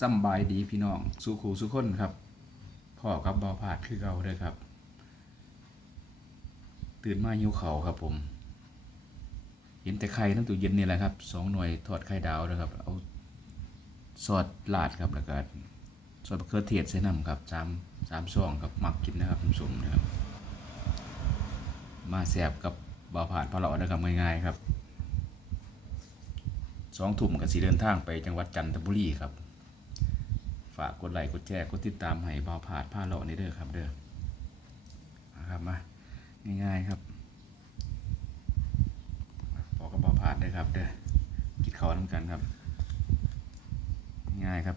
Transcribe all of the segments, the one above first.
สำบายดีพี่น้องสู้ขู่สู้คนครับพ่อกับบอพาดคือเก่าเด้อครับ ตื่นมาหิวเขาครับผมเห็นแต่ไข่ทั้งตู้เย็นนี่แหละครับสองหน่วยทอดไข่ดาวนะครับ เอาซอสลาดครับแล้วก็ซอสมะเขือเทศใส่น้ำครับสามสามซองครับมักกินนะครับสมนะครับ มาแสบกับบาวผาดพะเลาะนะครับง่ายๆครับสองถุ่มกับสีเดินทางไปจังหวัดจันทบุรีครับ ฝากกดไลค์กดแชร์กดติดตามให้บาผาดพาเลาะนี่เด้อครับเด้อนะครับมาง่ายๆครับบอกกับบาผาดเด้ครับเด้อกินข้าน้ำกันครับ ง่ายครับ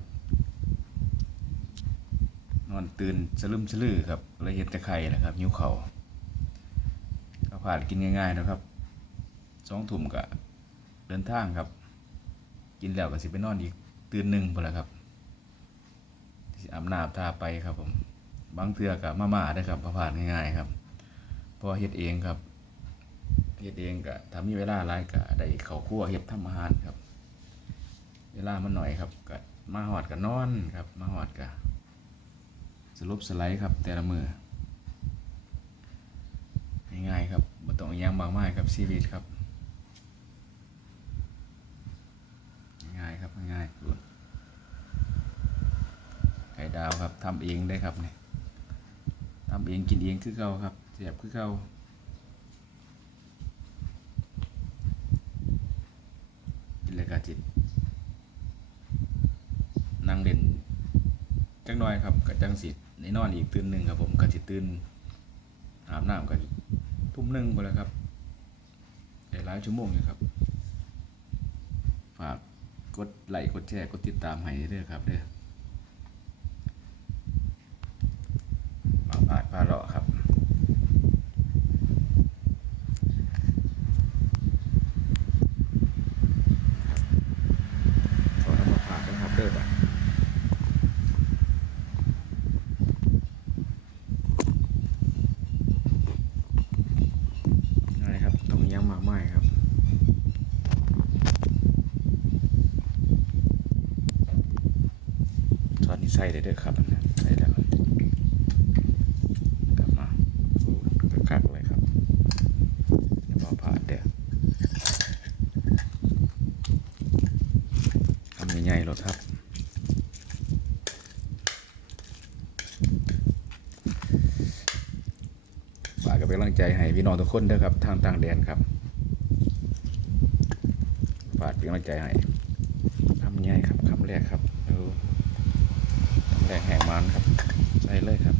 นอนตื่นสลึมสลือครับเลยเห็นแต่ไข่นะครับหิวเขาวก็ผ่านกินง่ายๆนะครับสองถุ่มก็เดินทางครับ กินแล้วก็สิไปนอนอีกตื่นหนึ่งพอแล้วครับ อาบน้ำทาไปครับผมบางเทือกับมาม่าได้ครับผ่านง่ายๆครับพราะว่าเฮ็ดเองครับเฮ็ดเองก็ถ้ามีเวลาหลายก็ได้เขาครัวเฮ็ดทำอาหารครับ เวลามันหน่อยครับก็มาหอดก็นอนครับ มาหอดก็สรุปสไลด์ครับ แต่ละมือง่ายๆครับบ่ต้องยังมากมายครับชีวิตครับ ง่ายครับง่ายๆ ดาวครับทำเองได้ครับเนี่ยทำเองกินเองคือเก่าครับเสียบคือเก่ากินเลยกาจิตนั่งเล่นจังน้อยครับกับจังสิในนอนอีกตื่นหนึ่งครับผมกะจิตื่นอาบน้ำกันทุ่มหนึ่งไปแล้วครับได้หลายชั่วโมงอยู่ครับ ฝากกดไลค์กดแชร์กดติดตามให้เด้อครับเด้อ พาเลาะครับ ขอทำมาผ่านกันครับเด้อจ้ะอะไรครับตรงยังมากมายครับซอสนี่ใส่ได้ด้วยครับใส่แล้วกลับมาดูคักๆเลยครับเดี๋ยวมาผ่านเดี๋ยวทำ ใหญ่ๆรถครับ ฝากกับเป็นกำลังใจให้พี่น้องทุกคนด้วยครับ ทางต่างแดนครับ ฝากเป็นกำลังใจให้คำง่ายครับคำแรกครับดูคำแรกแห่งมันครับ ใส่เลยครับ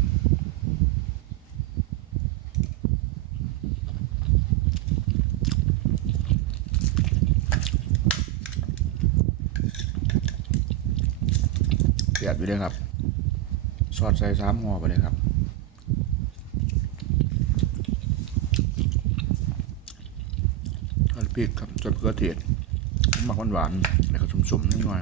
บอยู่เลยครับสอดใส่สามห่อไปเลยครับทอดพริกครับจดเกลือเทียดหมักหวานๆแล้วก็ชุ่มๆนิดหน่อย